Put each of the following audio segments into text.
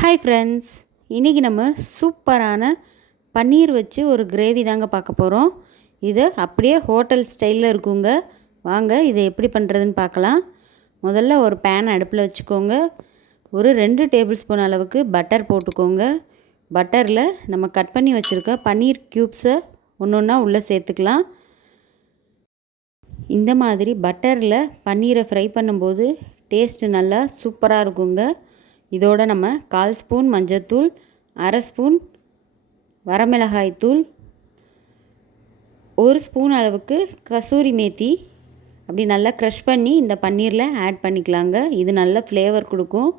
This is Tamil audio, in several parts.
ஹாய் ஃப்ரெண்ட்ஸ், இன்றைக்கி நம்ம சூப்பரான பன்னீர் வச்சு ஒரு கிரேவி தாங்க பார்க்க போகிறோம். இது அப்படியே ஹோட்டல் ஸ்டைலில் இருக்குங்க. வாங்க இதை எப்படி பண்ணுறதுன்னு பார்க்கலாம். முதல்ல ஒரு பேன் அடுப்பில் வச்சுக்கோங்க. ஒரு 2 டேபிள் ஸ்பூன் அளவுக்கு பட்டர் போட்டுக்கோங்க. பட்டரில் நம்ம கட் பண்ணி வச்சுருக்க பன்னீர் க்யூப்ஸை ஒன்று ஒன்றா உள்ளே சேர்த்துக்கலாம். இந்த மாதிரி பட்டரில் பன்னீரை ஃப்ரை பண்ணும்போது டேஸ்ட்டு நல்லா சூப்பராக இருக்குங்க. இதோட நம்ம 1/4 ஸ்பூன் மஞ்சத்தூள், 1/2 ஸ்பூன் வரமிளகாய் தூள், 1 ஸ்பூன் அளவுக்கு கசூரி மேத்தி அப்படி நல்லா க்ரஷ் பண்ணி இந்த பன்னீரில் ஆட் பண்ணிக்கலாங்க. இது நல்ல ஃப்ளேவர் கொடுக்கும்.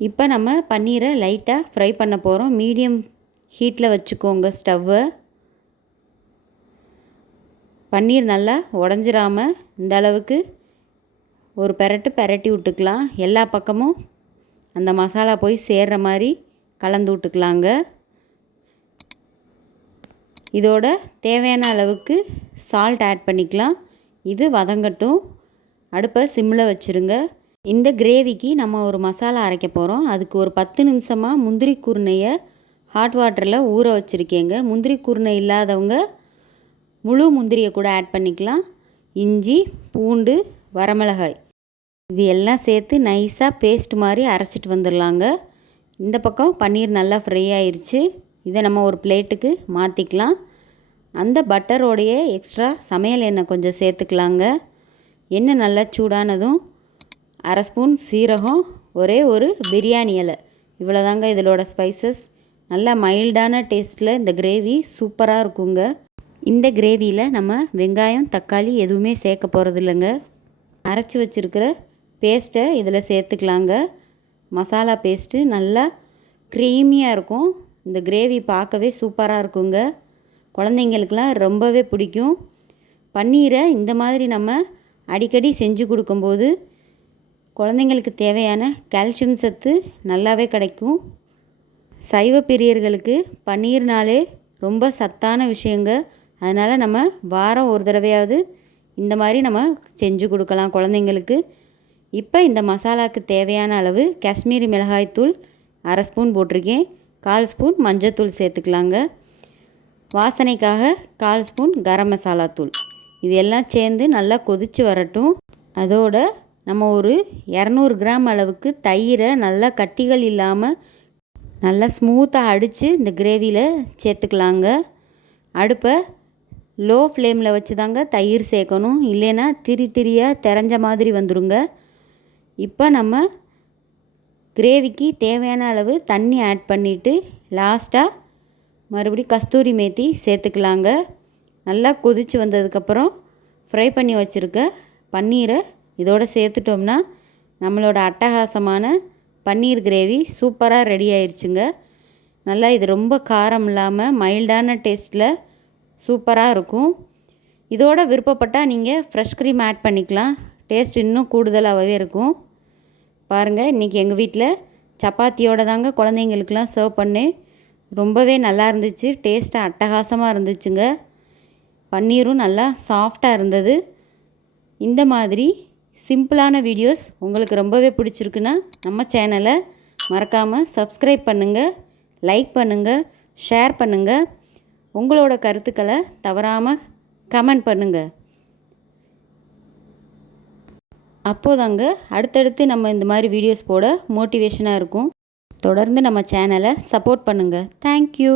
இப்போ நம்ம பன்னீரை லைட்டாக ஃப்ரை பண்ண போகிறோம். மீடியம் ஹீட்டில் வச்சுக்கோங்க ஸ்டவ்வை. பன்னீர் நல்லா உடஞ்சிராமல் இந்த அளவுக்கு ஒரு பெரட்டி விட்டுக்கலாம். எல்லா பக்கமும் அந்த மசாலா போய் சேர்கிற மாதிரி கலந்து விட்டுக்கலாங்க. இதோட தேவையான அளவுக்கு சால்ட் ஆட் பண்ணிக்கலாம். இது வதங்கட்டும். அடுப்பை சிம்மில் வச்சுருங்க. இந்த கிரேவிக்கு நம்ம ஒரு மசாலா அரைக்க போகிறோம். அதுக்கு ஒரு 10 நிமிஷமாக முந்திரி குருணையை ஹாட் வாட்டரில் ஊற வச்சுருக்கேங்க. முந்திரி குருணை இல்லாதவங்க முழு முந்திரியை கூட ஆட் பண்ணிக்கலாம். இஞ்சி, பூண்டு, வரமிளகாய் இது எல்லாம் சேர்த்து நைஸாக பேஸ்ட் மாதிரி அரைச்சிட்டு வந்துடலாங்க. இந்த பக்கம் பன்னீர் நல்லா ஃப்ரை ஆயிடுச்சு. இதை நம்ம ஒரு பிளேட்டுக்கு மாற்றிக்கலாம். அந்த பட்டரோடைய எக்ஸ்ட்ரா சமையல் எண்ணெய் கொஞ்சம் சேர்த்துக்கலாங்க. எண்ணெய் நல்லா சூடானதும் 1/2 ஸ்பூன் சீரகம், ஒரே ஒரு பிரியாணி இலை, இவ்வளோதாங்க இதோட ஸ்பைசஸ். நல்லா மைல்டான டேஸ்ட்டில் இந்த கிரேவி சூப்பராக இருக்குங்க. இந்த கிரேவியில் நம்ம வெங்காயம், தக்காளி எதுவுமே சேர்க்க போகிறது இல்லைங்க. அரைச்சி வச்சுருக்கிற பேஸ்ட்டை இதில் சேர்த்துக்கலாங்க. மசாலா பேஸ்ட்டு நல்லா க்ரீமியாக இருக்கும். இந்த கிரேவி பார்க்கவே சூப்பராக இருக்குங்க. குழந்தைங்களுக்கெலாம் ரொம்பவே பிடிக்கும். பன்னீரை இந்த மாதிரி நம்ம அடிக்கடி செஞ்சு கொடுக்கும்போது குழந்தைங்களுக்கு தேவையான கால்சியம் சத்து நல்லாவே கிடைக்கும். சைவ பிரியர்களுக்கு பன்னீர்னாலே ரொம்ப சத்தான விஷயங்க. அதனால் நம்ம வாரம் ஒரு தடவையாவது இந்த மாதிரி நம்ம செஞ்சு கொடுக்கலாம் குழந்தைங்களுக்கு. இப்போ இந்த மசாலாவுக்கு தேவையான அளவு காஷ்மீரி மிளகாய்த்தூள் 1/2 ஸ்பூன் போட்டிருக்கேன். 1/4 ஸ்பூன் மஞ்சத்தூள் சேர்த்துக்கலாங்க. வாசனைக்காக 1/4 ஸ்பூன் கரம் மசாலா தூள். இது எல்லாம் சேர்ந்து நல்லா கொதித்து வரட்டும். அதோட நம்ம ஒரு 200 கிராம் அளவுக்கு தயிரை நல்லா கட்டிகள் இல்லாமல் நல்லா ஸ்மூத்தாக அடித்து இந்த கிரேவியில் சேர்த்துக்கலாங்க. அடுப்பை லோ ஃப்ளேமில் வச்சு தாங்க தயிர் சேர்க்கணும். இல்லைன்னா திரியாக தெரிஞ்ச மாதிரி வந்துடுங்க. இப்போ நம்ம கிரேவிக்கு தேவையான அளவு தண்ணி ஆட் பண்ணிவிட்டு லாஸ்ட்டாக மறுபடியும் கஸ்தூரி மேத்தி சேர்த்துக்கலாங்க. நல்லா கொதித்து வந்ததுக்கப்புறம் ஃப்ரை பண்ணி வச்சுருக்க பன்னீரை இதோடு சேர்த்துட்டோம்னா நம்மளோட அட்டகாசமான பன்னீர் கிரேவி சூப்பராக ரெடி ஆயிடுச்சுங்க. நல்லா இது ரொம்ப காரம் இல்லாமல் மைல்டான டேஸ்ட்டில் சூப்பராக இருக்கும். இதோட விருப்பப்பட்டால் நீங்கள் ஃப்ரெஷ் க்ரீம் ஆட் பண்ணிக்கலாம். டேஸ்ட் இன்னும் கூடுதலாகவே இருக்கும். பாருங்கள், இன்றைக்கி எங்கள் வீட்டில் சப்பாத்தியோடு தாங்க குழந்தைங்களுக்கெலாம் சர்வ் பண்ணேன். ரொம்பவே நல்லா இருந்துச்சு. டேஸ்ட்டாக அட்டகாசமாக இருந்துச்சுங்க. பன்னீரும் நல்லா சாஃப்டாக இருந்தது. இந்த மாதிரி சிம்பிளான வீடியோஸ் உங்களுக்கு ரொம்பவே பிடிச்சிருக்குன்னா நம்ம சேனலை மறக்காமல் சப்ஸ்கிரைப் பண்ணுங்கள், லைக் பண்ணுங்கள், ஷேர் பண்ணுங்கள். உங்களோட கருத்துக்களை தவறாமல் கமெண்ட் பண்ணுங்கள். அப்போதாங்க அடுத்தடுத்து நம்ம இந்த மாதிரி வீடியோஸ் போட மோட்டிவேஷனாக இருக்கும். தொடர்ந்து நம்ம சேனலை சப்போர்ட் பண்ணுங்கள். தேங்க்யூ.